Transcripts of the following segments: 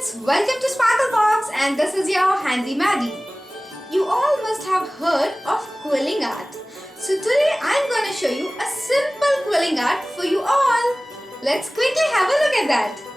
friends, welcome to Sparklebox and this is your handy Maddie. You all must have heard of quilling art. So today I'm going to show you a simple quilling art for you all. Let's quickly have a look at that.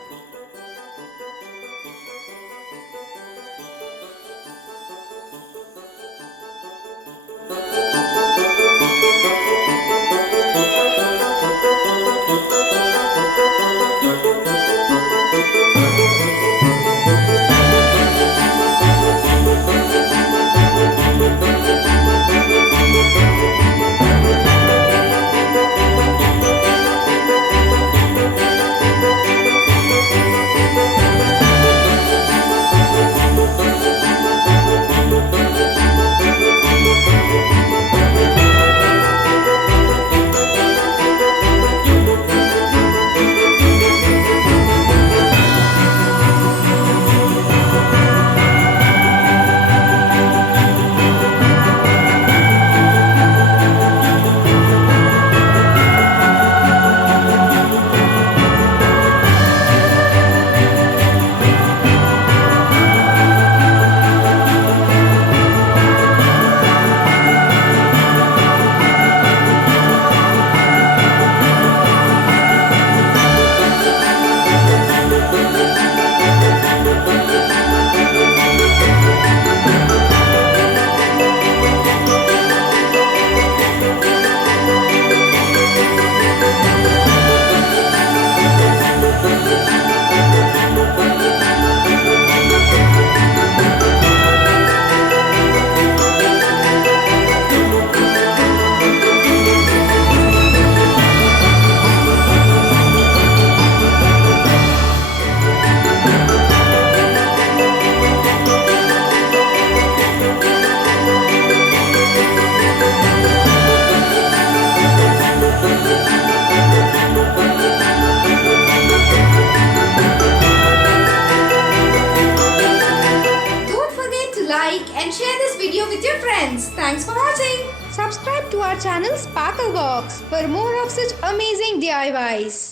Like and share this video with your friends. Thanks for watching. Subscribe to our channel Sparklebox for more of such amazing DIYs.